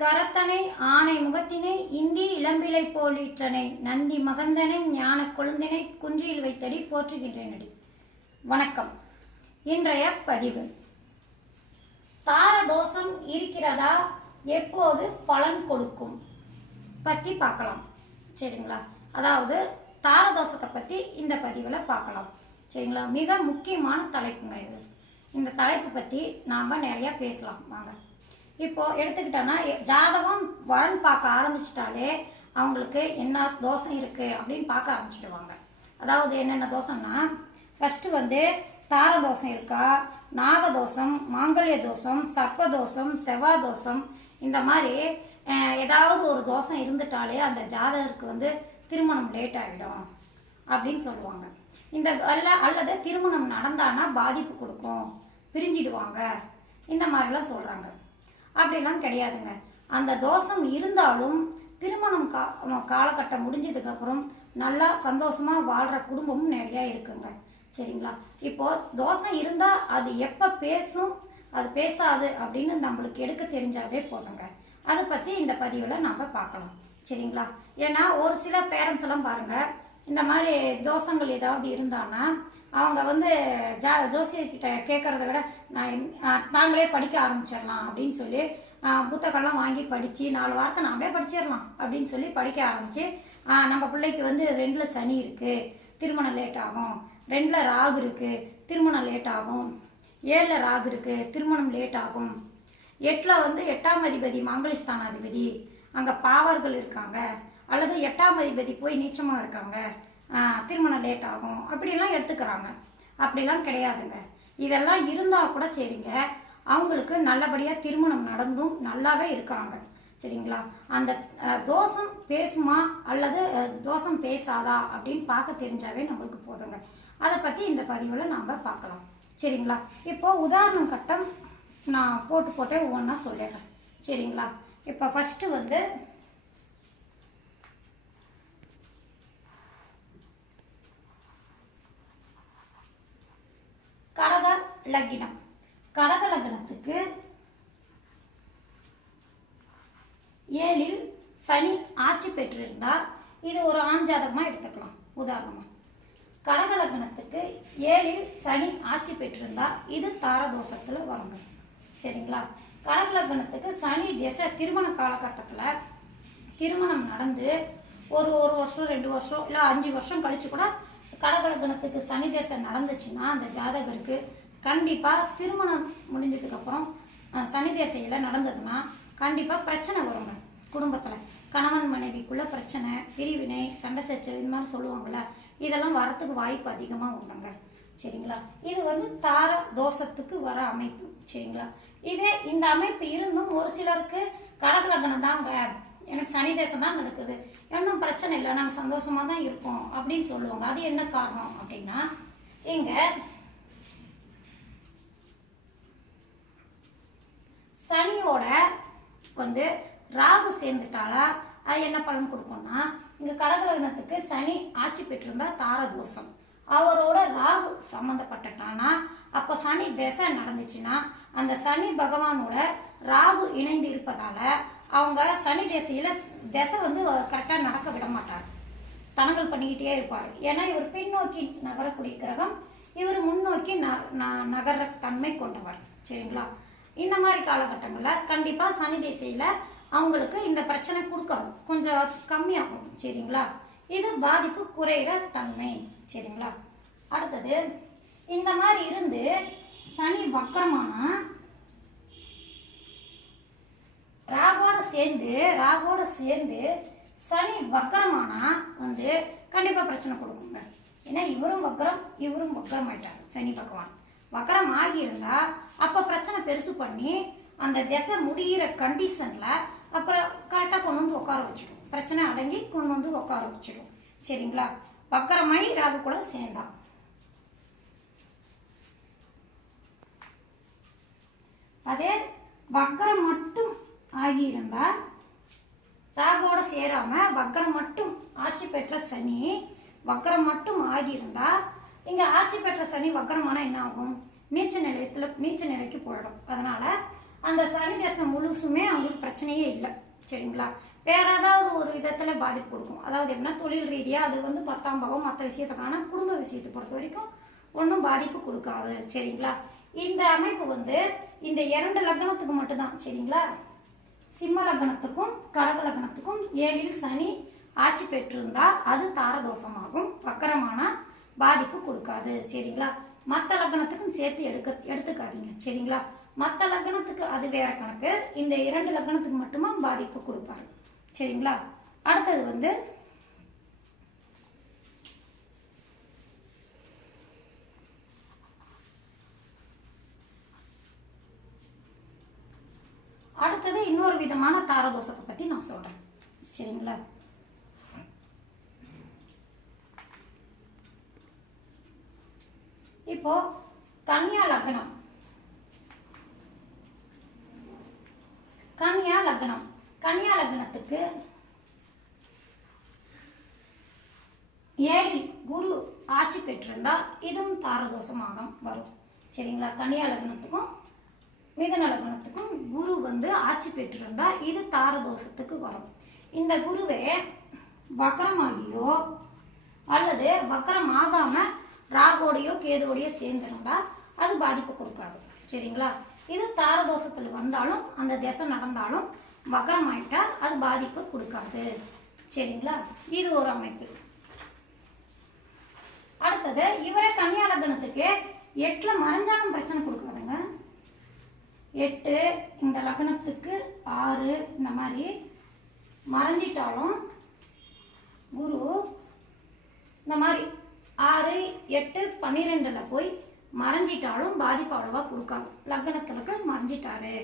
கரத்தனை ஆனை முகத்தினை இந்தி இளம்பிலை போலிற்றனை நந்தி மகந்தனை ஞான கொழுந்தினை குன்றியில் வைத்தடி போற்றுகின்றனடி. வணக்கம். இன்றைய பதிவு. தாரதோஷம் இருக்கிறதா? எப்போது பலன் கொடுக்கும்? பற்றி பார்க்கலாம். சரிங்களா? அதாவது தாரதோஷத்தை பற்றி இந்த பதிவில் பார்க்கலாம். சரிங்களா? மிக முக்கியமான தலைப்புங்க இது. இந்த தலைப்பு பற்றி நாம் நிறையா பேசலாம். வாங்க. இப்போ எடுத்துக்கிட்டோன்னா ஜாதகம் வரன் பார்க்க ஆரம்பிச்சிட்டாலே அவங்களுக்கு என்ன தோஷம் இருக்குது அப்படின்னு பார்க்க ஆரம்பிச்சிடுவாங்க. அதாவது என்னென்ன தோஷம்னா ஃபஸ்ட்டு வந்து தார தோஷம் இருக்கா நாகதோஷம் மாங்கல்ய தோஷம் சர்ப்ப தோஷம் செவ்வாய் தோஷம் இந்த மாதிரி ஏதாவது ஒரு தோஷம் இருந்துட்டாலே அந்த ஜாதகருக்கு வந்து திருமணம் லேட் ஆகிடும் அப்படின்னு சொல்லுவாங்க. இந்த அல்ல அல்லது திருமணம் நடந்தானா பாதிப்பு கொடுக்கும் பிரிஞ்சிடுவாங்க. இந்த மாதிரிலாம் சொல்கிறாங்க அப்படிலாம் கிடையாதுங்க. அந்த தோஷம் இருந்தாலும் திருமணம் கா காலகட்டம் முடிஞ்சதுக்கப்புறம் நல்லா சந்தோஷமாக வாழ்கிற குடும்பமும் நிறையா இருக்குங்க. சரிங்களா? இப்போ தோஷம் இருந்தால் அது எப்போ பேசும் அது பேசாது அப்படின்னு நம்மளுக்கு எடுக்க தெரிஞ்சாவே போதுங்க. அதை பற்றி இந்த பதிவில் நம்ம பார்க்கலாம். சரிங்களா? ஏன்னா ஒரு சில பேரண்ட்ஸ் எல்லாம் பாருங்கள் இந்த மாதிரி தோஷங்கள் ஏதாவது இருந்தான்னா அவங்க வந்து ஜா ஜோசியர்கிட்ட கேட்குறத விட நான் நாங்களே படிக்க ஆரம்பிச்சிடலாம் அப்படின்னு சொல்லி புத்தகம்லாம் வாங்கி படித்து நாலு வாரத்தை நாமளே படிச்சிடலாம் அப்படின்னு சொல்லி படிக்க ஆரம்பித்து நம்ம பிள்ளைக்கு வந்து ரெண்டில் சனி இருக்குது திருமணம் லேட் ஆகும். ரெண்டில் ராகு இருக்குது திருமணம் லேட் ஆகும். ஏழில் ராகு இருக்குது திருமணம் லேட் ஆகும். எட்டில் வந்து எட்டாம் அதிபதி மாங்கலிஸ்தானாதிபதி அங்கே பாவர்கள் இருக்காங்க. அல்லது எட்டாம் அதிபதி போய் நீச்சமாக இருக்காங்க திருமணம் லேட் ஆகும் அப்படிலாம் எடுத்துக்கிறாங்க. அப்படிலாம் கிடையாதுங்க. இதெல்லாம் இருந்தால் கூட சரிங்க. அவங்களுக்கு நல்லபடியாக திருமணம் நடந்தும் நல்லாவே இருக்காங்க. சரிங்களா? அந்த தோஷம் பேசுமா அல்லது தோஷம் பேசாதா அப்படின்னு பார்க்க தெரிஞ்சாவே நம்மளுக்கு போதுங்க. அதை பற்றி இந்த பதிவில் நாம் பார்க்கலாம். சரிங்களா? இப்போது உதாரணம் கட்டம் நான் போட்டு போட்டே ஒவ்வொன்றா சொல்லிடுறேன். சரிங்களா? இப்போ ஃபஸ்ட்டு வந்து லக்கினம். கடக லக்னத்துக்கு ஏழில் சனி ஆட்சி பெற்றிருந்தால் இது ஒரு ஆண் ஜாதகமாக எடுத்துக்கலாம். உதாரணமாக கடக லக்னத்துக்கு ஏழில் சனி ஆட்சி பெற்றிருந்தால் இது தாரதோஷத்தில் வருங்க சரிங்களா? கடக லக்னத்துக்கு சனி திசை திருமண காலகட்டத்தில் திருமணம் நடந்து ஒரு ஒரு வருஷம் ரெண்டு வருஷம் இல்லை அஞ்சு வருஷம் கழித்து கூட கடகலக்கணத்துக்கு சனி திசை நடந்துச்சுன்னா அந்த ஜாதகருக்கு கண்டிப்பாக திருமணம் முடிஞ்சதுக்கப்புறம் அஹ், சனி தேசையில் நடந்ததுன்னா கண்டிப்பாக பிரச்சனை வருங்க குடும்பத்தில். கணவன் மனைவிக்குள்ள பிரச்சனை பிரிவினை சண்டை சச்சல் இந்த மாதிரி சொல்லுவாங்கள்ல இதெல்லாம் வரத்துக்கு வாய்ப்பு அதிகமாக உண்டுங்க. சரிங்களா? இது வந்து தார தோஷத்துக்கு வர அமைப்பு. சரிங்களா? இதே இந்த அமைப்பு இருந்தும் ஒரு சிலருக்கு கடகலக்கணம் தாங்க. எனக்கு சனி தேசம் தான் நடக்குது. ஒன்றும் பிரச்சனை இல்லை. நாங்கள் சந்தோஷமா தான் இருக்கோம் அப்படின்னு சொல்லுவாங்க. அது என்ன காரணம் அப்படின்னா இங்கே சனியோட வந்து ராகு சேர்ந்துட்டாலா அது என்ன பலன் கொடுக்கும்னா இங்கே கடகலக்னத்துக்கு சனி ஆட்சி பெற்றிருந்தா தாரதோஷம். அவரோட ராகு சம்மந்தப்பட்டுட்டானா அப்போ சனி திசை நடந்துச்சுன்னா அந்த சனி பகவானோட ராகு இணைந்து இருப்பதால அவங்க சனி திசையில் திசை வந்து கரெக்டாக நடக்க விட மாட்டார். தனங்கள் பண்ணிக்கிட்டே இருப்பார். ஏன்னா இவர் பின்னோக்கி நகரக்கூடிய கிரகம் இவர் முன்னோக்கி ந- ந- நகர தன்மை கொண்டவர். சரிங்களா? இந்த மாதிரி காலகட்டங்களில் கண்டிப்பாக சனி திசையில் அவங்களுக்கு இந்த பிரச்சனை கொடுக்காது. கொஞ்சம் கம்மியாகும். சரிங்களா? இது பாதிப்பு குறைகிற தன்மை. சரிங்களா? அடுத்தது இந்த மாதிரி இருந்து சனி வக்கரமானா ராகோட சேர்ந்து ராகோட சேர்ந்து சனி வக்கரமானா வந்து கண்டிப்பாக பிரச்சனை கொடுக்குங்க. ஏன்னா இவரும் வக்கரம் இவரும் வக்கரம் ஆயிட்டார் சனி பகவான். வக்கரம் ஆகியிருந்தா அப்போ பிரச்சனை பெருசு பண்ணி அந்த திசை முடிகிற கண்டிஷனில் அப்புறம் கரெக்டாக கொண்டு வந்து உட்கார வச்சிடும். பிரச்சனை அடங்கி கொண்டு வந்து உட்கார வச்சிடும். சரிங்களா? வக்கரமாய் ராகு கூட சேர்ந்தான் அதே வக்கரம் மட்டும் ஆகியிருந்தா ராகுவோட சேராம வக்கரம் மட்டும் ஆட்சி பெற்ற சனி வக்கரம் மட்டும் ஆகியிருந்தா இங்கே ஆட்சி பெற்ற சனி வக்கரமான என்ன ஆகும்? நீச்ச நிலையத்தில் நீச்ச நிலைக்கு போயிடும். அதனால அந்த சனி தேசம் முழுசுமே அவங்களுக்கு பிரச்சனையே இல்லை. சரிங்களா? வேற ஏதாவது ஒரு விதத்துல பாதிப்பு கொடுக்கும். அதாவது என்ன தொழில் ரீதியா அது வந்து பத்தாம் பாவம் மற்ற விஷயத்துக்கான குடும்ப விஷயத்தை பொறுத்த வரைக்கும் ஒன்றும் பாதிப்பு கொடுக்காது. சரிங்களா? இந்த அமைப்பு வந்து இந்த இரண்டு லக்னத்துக்கு மட்டும்தான். சரிங்களா? சிம்ம லக்னத்துக்கும் கடக லக்னத்துக்கும் ஏழில் சனி ஆட்சி பெற்றிருந்தா அது தாரதோஷமாகும். வக்கரமான பாதிப்பு கொடுக்காது சரிங்களா? மற்ற லக்னத்துக்கும் சேர்த்து எடுக்க எடுத்துக்காதீங்க சரிங்களா? மற்ற லக்னத்துக்கு அது வேற கணக்கு. இந்த இரண்டு லக்னத்துக்கு மட்டுமா பாதிப்பு கொடுப்பாரு சரிங்களா? அடுத்தது வந்து அடுத்தது இன்னொரு விதமான தாரதோஷத்தை பத்தி நான் சொல்றேன் சரிங்களா? இப்போ கன்னியா லக்னம். கன்னியா லக்னம். கன்னியா லக்னத்துக்கு ஏழில் குரு ஆட்சி பெற்றிருந்தா இதுவும் தாரதோஷமாக வரும். சரிங்களா? கன்னியா லக்னத்துக்கும் மிதன லக்னத்துக்கும் குரு வந்து ஆட்சி பெற்றிருந்தா இது தாரதோஷத்துக்கு வரும். இந்த குருவே வக்கரமாகியோ அல்லது வக்கரம் ஆகாமல் ராகோடையோ கேதுவோடையோ சேர்ந்திருந்தா அது பாதிப்பு கொடுக்காது. சரிங்களா? இது தாரதோஷத்தில் வந்தாலும் அந்த திசை நடந்தாலும் வக்கரம் ஆயிட்டா அது பாதிப்பு கொடுக்காது. சரிங்களா? இது ஒரு அமைப்பு. அடுத்தது இவரே கன்னியா லக்னத்துக்கு எட்டுல மறைஞ்சாலும் பிரச்சனை கொடுக்காதுங்க. எட்டு இந்த லக்னத்துக்கு ஆறு இந்த மாதிரி மறைஞ்சிட்டாலும் குரு இந்த மாதிரி ஆறு எட்டு பன்னிரெண்டில் போய் மறைஞ்சிட்டாலும் பாதிப்பு அவ்வளோவா கொடுக்காது. லக்னத்திற்கு மறைஞ்சிட்டாரு.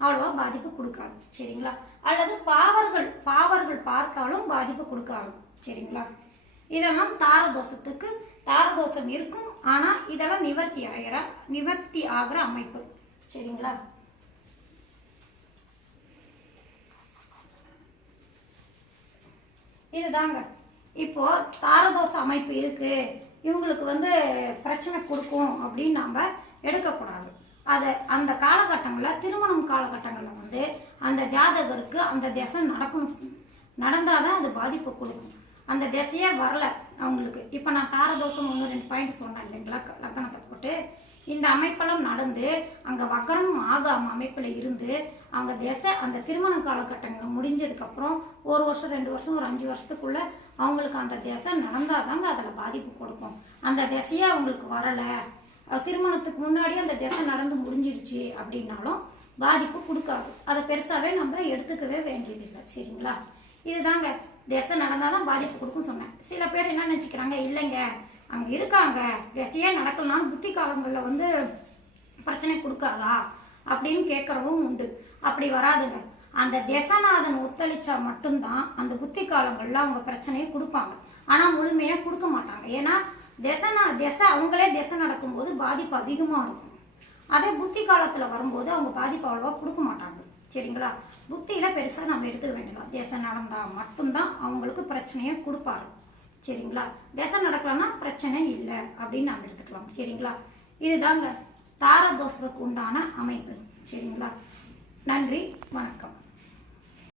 அவ்வளோவா பாதிப்பு கொடுக்காது. சரிங்களா? அல்லது பாவர்கள் பாவர்கள் பார்த்தாலும் பாதிப்பு கொடுக்காது. சரிங்களா? இதெல்லாம் தாரதோஷத்துக்கு தாரதோஷம் இருக்கும். ஆனால் இதெல்லாம் நிவர்த்தி ஆகிற நிவர்த்தி ஆகிற அமைப்பு. சரிங்களா? இதுதாங்க. இப்போ தாரதோஷ அமைப்பு இருக்குது இவங்களுக்கு வந்து பிரச்சனை கொடுக்கும் அப்படின்னு நாம் எடுக்கக்கூடாது. அது அந்த காலகட்டங்களில் திருமணம் காலகட்டங்களில் வந்து அந்த ஜாதகருக்கு அந்த திசை நடக்கணும் நடந்தாதான் அது பாதிப்பு கொடுக்கும். அந்த திசையே வரல அவங்களுக்கு. இப்போ நான் தாரதோஷம் ஒன்று ரெண்டு பாயிண்ட் சொன்னேன் இல்லைங்களா? லக்கணத்தை லக்னத்தை போட்டு. இந்த அமைப்பெல்லாம் நடந்து அங்கே வக்கரமும் ஆகாம அமைப்பில் இருந்து அவங்க திசை அந்த திருமண காலகட்டங்கள் முடிஞ்சதுக்கப்புறம் ஒரு வருஷம் ரெண்டு வருஷம் ஒரு அஞ்சு வருஷத்துக்குள்ள அவங்களுக்கு அந்த திசை நடந்தாதாங்க அதில் பாதிப்பு கொடுக்கும். அந்த திசையே அவங்களுக்கு வரலை. திருமணத்துக்கு முன்னாடி அந்த திசை நடந்து முடிஞ்சிருச்சு அப்படின்னாலும் பாதிப்பு கொடுக்காது. அதை பெருசாவே நம்ம எடுத்துக்கவே வேண்டியதில்லை. சரிங்களா? இதுதாங்க. திசை நடந்தாதான் பாதிப்பு கொடுக்கும் சொன்னேன். சில பேர் என்ன நினைச்சுக்கிறாங்க இல்லைங்க. அங்கே இருக்காங்க. திசையே நடக்கலனாலும் புத்தி காலங்களில் வந்து பிரச்சனை கொடுக்காதா? அப்படின்னு கேட்கறவும் உண்டு. அப்படி வராதுங்க. அந்த திசநாதன் ஒத்தழிச்சா மட்டும்தான் அந்த புத்தி காலங்களில் அவங்க பிரச்சனையை கொடுப்பாங்க. ஆனால் முழுமையாக கொடுக்க மாட்டாங்க. ஏன்னா திசை திசை அவங்களே திசை நடக்கும்போது பாதிப்பு அதிகமாக இருக்கும். அதே புத்தி காலத்தில் வரும்போது அவங்க பாதிப்பு அவ்வளோவா கொடுக்க மாட்டாங்க. சரிங்களா? புத்தியில் பெருசாக நம்ம எடுத்துக்க வேண்டியதான் திசை நடந்தால் மட்டும்தான் அவங்களுக்கு பிரச்சனையை கொடுப்பாரு. சரிங்களா? தசை நடக்கலன்னா பிரச்சனை இல்லை அப்படின்னு நம்ம எடுத்துக்கலாம். சரிங்களா? இதுதாங்க தாரதோஷத்துக்கு உண்டான அமைப்பு. சரிங்களா? நன்றி வணக்கம்.